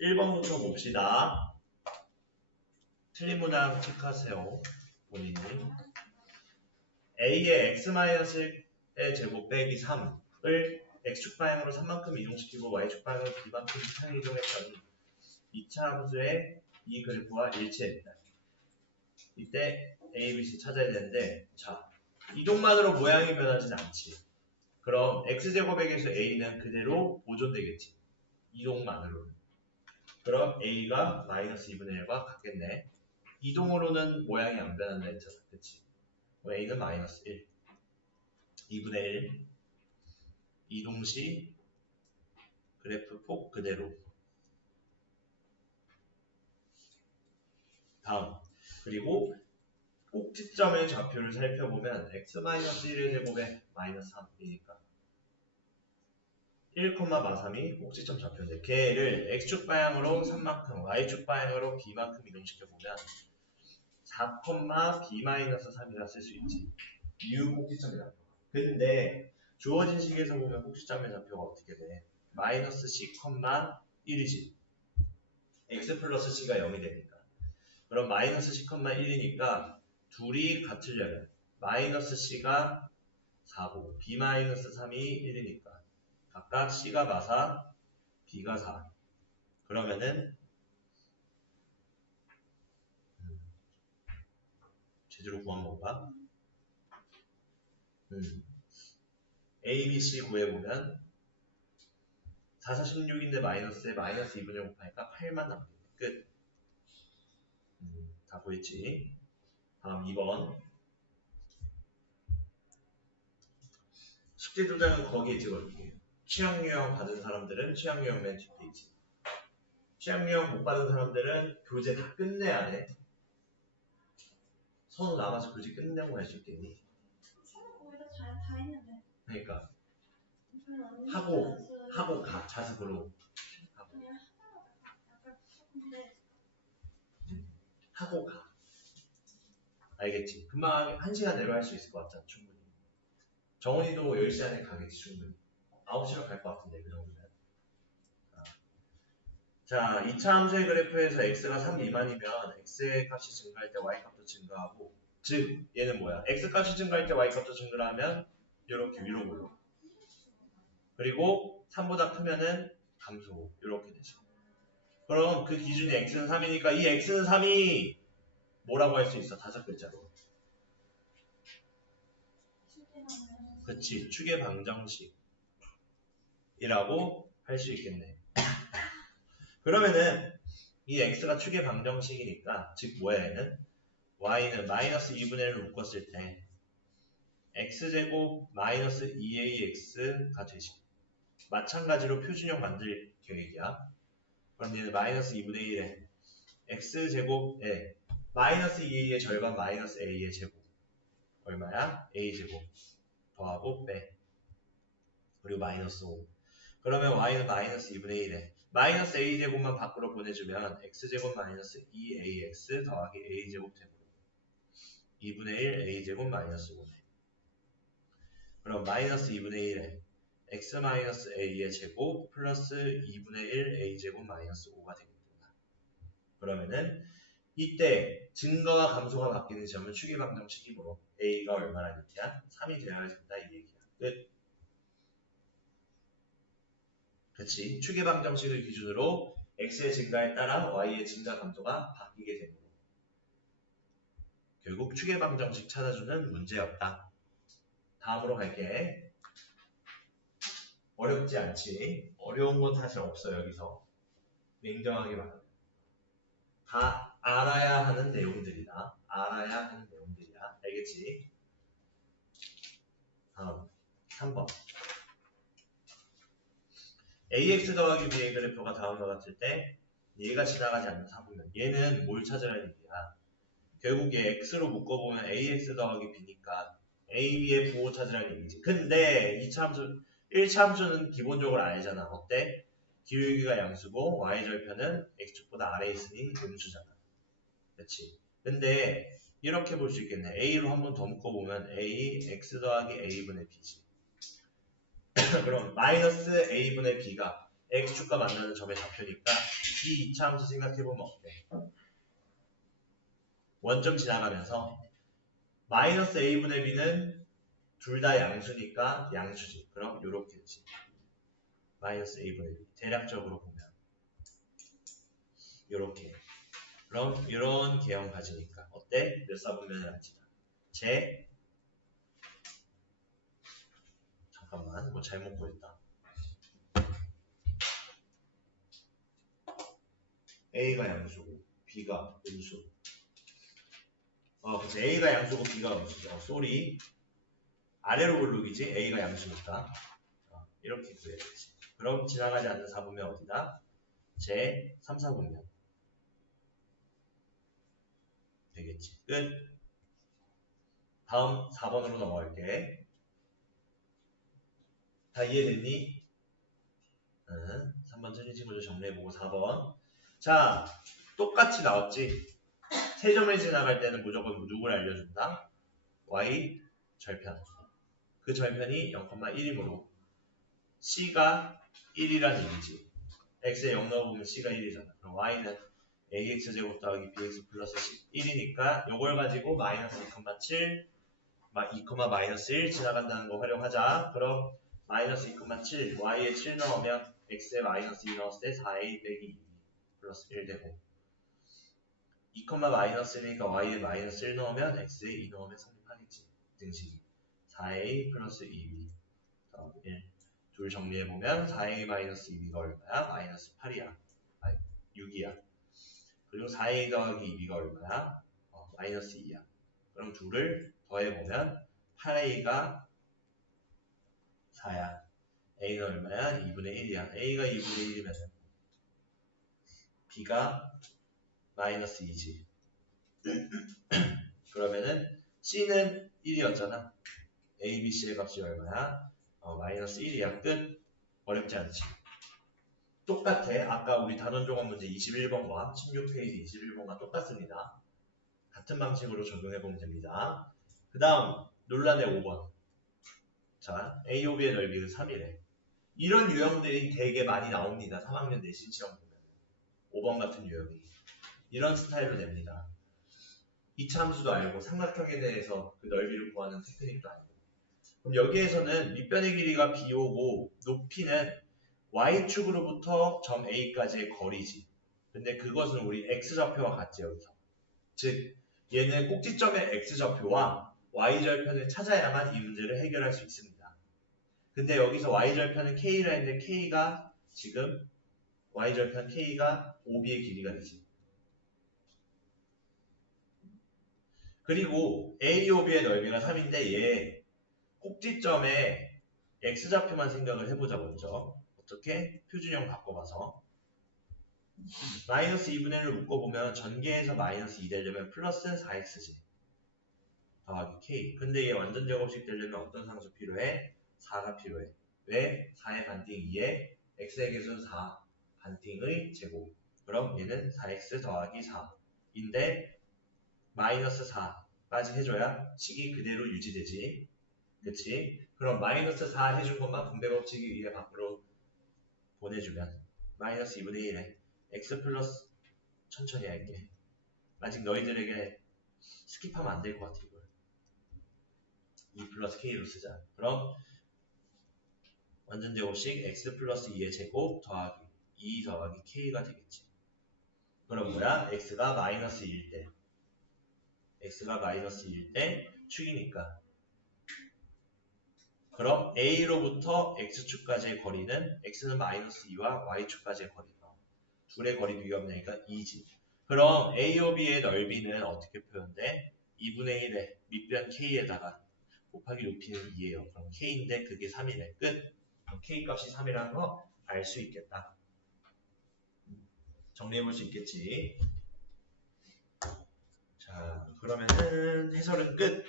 1번부터 봅시다. 틀린 문항 체크하세요. 본인이. A의 x-1의 제곱 빼기 3을 x축 방향으로 3만큼 이동시키고 y축 방향으로 b만큼 이동했더니 2차 함수의 이 그래프와 일치했다. 이때 A, B, C 찾아야 되는데, 자, 이동만으로 모양이 변하진 않지. 그럼 x제곱에게서 A는 그대로 보존되겠지. 이동만으로는. 그럼 A가 마이너스 2분의 1과 같겠네. 이동으로는 모양이 안 변한다 했잖아. 그치? A는 마이너스 1. 2분의 1. 이동시 그래프 폭 그대로. 다음. 그리고 꼭지점의 좌표를 살펴보면 x-1의 제곱에 마이너스 3이니까 1,마삼이 꼭지점 좌표인데 걔를 x축 방향으로 3만큼, y축 방향으로 b만큼 이동시켜보면 4,b-3이라 쓸 수 있지. u 꼭지점의 좌표가. 근데 주어진 식에서 보면 꼭지점의 좌표가 어떻게 돼? 마이너스 c,1이지. x 플러스 c가 0이 되니까. 그럼 마이너스 c,1이니까 둘이 같으려면 마이너스 c가 4고 b-3이 1이니까 각각 c가 마사, b가 4. 그러면은 제대로 구한 건가? A, B, C 구해보면 4, 4, 16인데 마이너스에 마이너스 2분의 1 곱하니까 8만 남겠네. 끝. 다 보였지? 다음 2번. 숙제 도장은 거기에 찍어줄게요. 취향 유형 받은 사람들은 취향 유형 맨 뒷페이지. 취향 유형 못 받은 사람들은 교재 다 끝내야 돼. 손 남아서 교재 끝내고 갈 수 있겠니? 거의 다 했는데. 그러니까 하고 가 자습으로 하고 가. 알겠지? 금방 1시간 내로 할 수 있을 것 같잖아. 충분히. 정훈이도 10시 안에 가겠지. 충분히. 9시면 갈 것 같은데 그 정도면. 자, 2차 함수의 그래프에서 x가 3 미만이면 x의 값이 증가할 때 y 값도 증가하고, 즉 얘는 뭐야? x 값이 증가할 때 y 값도 증가하면 이렇게 위로 올라. 그리고 3보다 크면은 감소. 이렇게 되죠. 그럼 그 기준이 x는 3이니까 이 x는 3이 뭐라고 할 수 있어? 5글자로. 그치. 축의 방정식이라고 할 수 있겠네. 그러면은 이 x가 축의 방정식이니까 즉 뭐야 얘는? y는 마이너스 2분의 1을 묶었을 때 x제곱 마이너스 2ax가 되지. 마찬가지로 표준형 만들 계획이야. 그럼 얘는 마이너스 2분의 1에 x제곱에 마이너스 2a의 절반 마이너스 a의 제곱 얼마야? a제곱 더하고 빼 그리고 마이너스 5. 그러면 y는 마이너스 2분의 1에 마이너스 a제곱만 밖으로 보내주면 x제곱 마이너스 2ax 더하기 a제곱 되고 2분의 1 a제곱 마이너스 5네. 그럼 마이너스 2분의 1에 x 마이너스 a의 제곱 플러스 2분의 1 a제곱 마이너스 5가 되겠구나. 그러면은 이때 증가와 감소가 바뀌는 점은 축의 방정식이므로 a가 얼마나 밑이야? 3이 되어야 된다 이 얘기야. 끝. 그치? 축의 방정식을 기준으로 x의 증가에 따라 y의 증가 감소가 바뀌게 되므로 결국 축의 방정식 찾아주는 문제였다. 다음으로 갈게. 어렵지 않지? 어려운 건 사실 없어 여기서. 냉정하게 말하면. 다 알아야 하는 내용들이다. 알아야 하는 내용들이야. 알겠지? 다음 3번. ax 더하기 b의 그래프가 다음과 같을 때 얘가 지나가지 않는 사분면 얘는 뭘 찾으라는 얘기야. 결국 얘 x로 묶어보면 ax 더하기 b니까 a의 부호 찾으라는 얘기지. 근데 1차 함수는 기본적으로 알잖아. 어때? 기울기가 양수고 y절편은 x축보다 아래에 있으니 음수잖아. 그렇지? 근데 이렇게 볼 수 있겠네. a로 한 번 더 묶어보면 a x 더하기 a분의 b지. 그럼 마이너스 a분의 b가 x축과 만나는 점의 좌표니까 이 2차 함수 생각해보면 어때? 원점 지나가면서 마이너스 a분의 b는 둘 다 양수니까 양수지. 그럼 요렇게지. 마이너스 a분의 b. 대략적으로 보면 요렇게. 그럼 이런 개형 가지니까 어때? 몇 사분면을 안지다. 잠깐만 뭐 잘못 보였다. A가 양수고 B가 음수. 그래서 A가 양수고 B가 음수죠. 쏘리. 아래로 올르기지 A가 양수니까. 이렇게 그려야지. 그럼 지나가지 않는 사분면 어디다? 제 3, 4분면. 되겠지. 끝. 다음 4번으로 넘어갈게. 다 이해됐니? 3번 틀린 친구들 정리해보고 4번. 자, 똑같이 나왔지? 세 점을 지나갈 때는 무조건 누구를 알려준다? y 절편. 그 절편이 0,1이므로 c가 1이라는 얘기지. x에 0 넣어보면 c가 1이잖아. 그럼 y는 ax제곱 더하기 bx 플러스 1이니까 이걸 가지고 마이너스 2,7 2,-1 지나간다는 거 활용하자. 그럼 마이너스 2,7 y에 7 넣으면 x에 마이너스 2 넣었을 때 4a 빼기 2 플러스 1 되고 2,-1이니까 y에 마이너스 1 넣으면 x에 2 넣으면 성립하겠지. 등식이 4a 플러스 2b 더하기 1 둘 정리해보면 4a 마이너스 2b가 얼마야? 마이너스 8이야. 6이야. 그리고 4a 더하기 2b가 얼마야? 마이너스 2야. 그럼 둘을 더해보면 8a가 4야. a는 얼마야? 2분의 1이야. a가 2분의 1이면 b가 마이너스 2지. 그러면은 c는 1이었잖아. a, b, c의 값이 얼마야? 마이너스 1이야. 끝. 어렵지 않지. 똑같아. 아까 우리 단원조각 문제 21번과 16페이지 21번과 똑같습니다. 같은 방식으로 적용해보면 됩니다. 그 다음 논란의 5번. 자, AOB의 넓이는 3이래. 이런 유형들이 되게 많이 나옵니다. 3학년 내신 시험 보면. 5번 같은 유형이. 이런 스타일로 냅니다. 2차 함수도 알고 삼각형에 대해서 그 넓이를 구하는 테크닉도 알고. 그럼 여기에서는 밑변의 길이가 B오고 높이는 Y축으로부터 점 A까지의 거리지. 근데 그것은 우리 X좌표와 같지 여기서. 즉 얘는 꼭지점의 X좌표와 Y절편을 찾아야만 이 문제를 해결할 수 있습니다. 근데 여기서 Y절편은 K라 했는데 K가 지금 Y절편 K가 OB의 길이가 되지. 그리고 AOB의 넓이가 3인데 얘 꼭지점에 X좌표만 생각을 해보자 먼저. 어떻게? 표준형 바꿔봐서 마이너스 2분의 1을 묶어보면 전개에서 마이너스 2 되려면 플러스는 4x지. 더하기 k. 근데 얘 완전 제곱식 되려면 어떤 상수 필요해? 4가 필요해. 왜? 4의 반띵 2에 x의 개수는 4 반띵의 제곱. 그럼 얘는 4x 더하기 4인데 마이너스 4까지 해줘야 식이 그대로 유지되지. 그치? 그럼 마이너스 4 해준 것만 분배법칙에 의해 밖으로 보내주면 마이너스 2분의 1에 x 플러스 천천히 할게. 아직 너희들에게 스킵하면 안 될 것 같아 이걸. 2 플러스 k로 쓰자. 그럼 완전 제곱식 x 플러스 2의 제곱 더하기 2 더하기 k가 되겠지. 그럼 뭐야? x가 마이너스 1일 때 x가 마이너스 1일 때 축이니까 그럼 a로부터 x축까지의 거리는 x는 마이너스 2와 y축까지의 거리가 둘의 거리 비교하면 되니까 2지. 그럼 AOB의 넓이는 어떻게 표현돼? 2분의 1에 밑변 K에다가 곱하기 높이는 2예요. 그럼 K인데 그게 3이래. 끝. 그럼 K 값이 3이라는 거 알 수 있겠다. 정리해볼 수 있겠지. 자, 그러면은 해설은 끝.